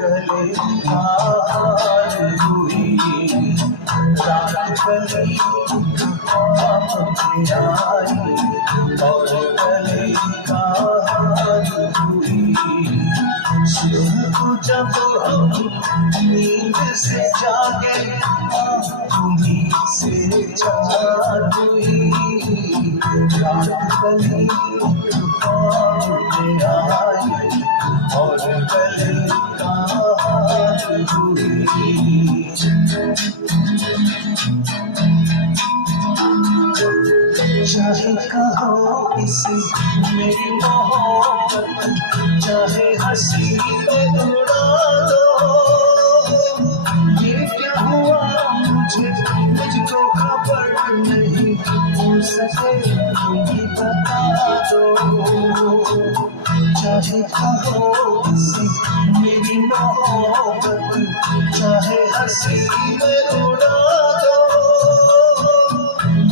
गले हार हुई, रात गली ख्वाब में आई और गले हार हुई। सुबह को जब हम नींद से जागे तुम्हीं से चार हुई, रात गली ख्वाब में आई और गले हार हुई। चाहे कहो इसे मेरी मोहब्बत, चाहे हंसी में उड़ा दो, ये क्या हुआ मुझको खबर नहीं, हो सके तुम ही बता दो। चाहे कहो इसे मेरी मोहब्बत, चाहे हंसी में उड़ा दो,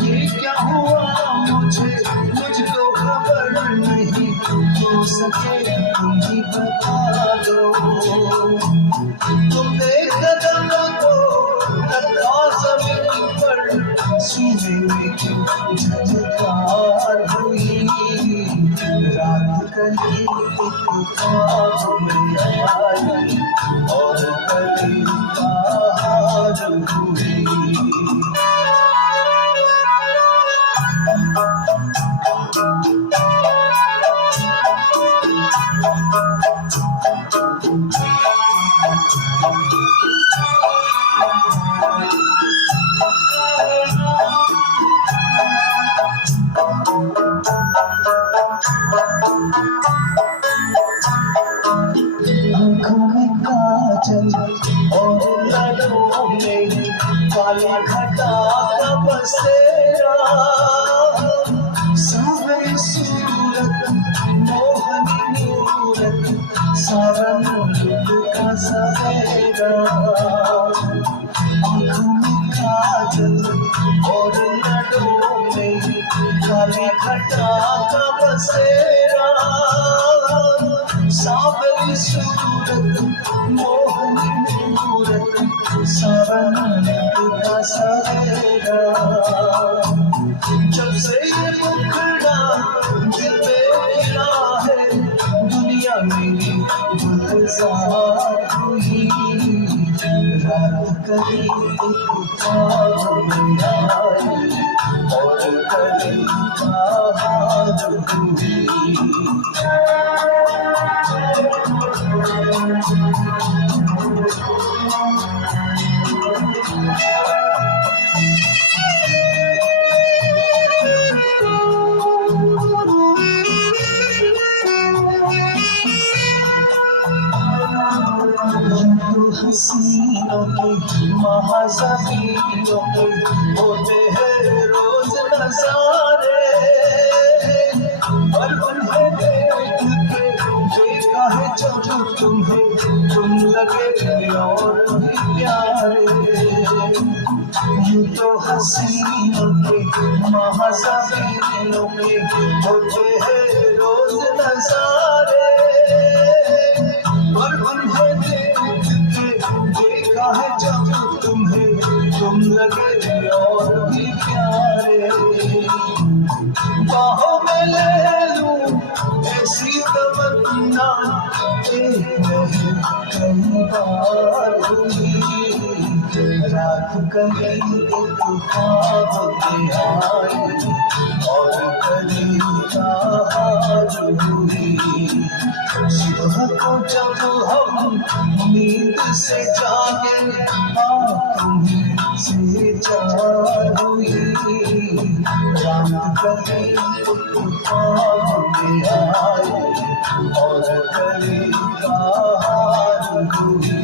ये क्या हुआ मुझको खबर नहीं, हो सके तुम ही बता दो। तुमने कदम को रखा जमीन पर, सीने में क्यों झनकार हुई, रात गली ख्वाब में आई और गली हार हुई। आँखों में काजल और लड़ों में काली घटा का बसेरा, सावरी सूरत मोहनी मूरत, सारा मुल्क का सवेरा। आँखों में काजल और लड़ों में काली घटा का बसेरा, सावरी सूरत मोहनी मूरत, सारा मुल्क का सवेरा। जब से ये मुखड़ा दिल में खिला है, दुनिया मेरी गुलजार हुई, रात गली ख्वाब में आई और गली हार हुई। हसीनों के महाज़मीनों के होते हैं रोज नज़ारे, पर उन्हें देख के देखा है जब तुम्हें तुम लगे और भी प्यारे। यूं तो हसीनों के महाज़मीनों के होते हैं रोज नज़ारे, पर उन्हें देखा है जब तुम्हें तुम लगे और भी प्यारे। बाहों में ले लूं ऐसी तमन्ना नहीं कई बार हुई, रात गली ख्वाब में आई और गली हार हुई। सुबह को जब हम नींद से जागे तुम्हीं से चार हुई, रात गली ख्वाब में आई और गली हार हुई।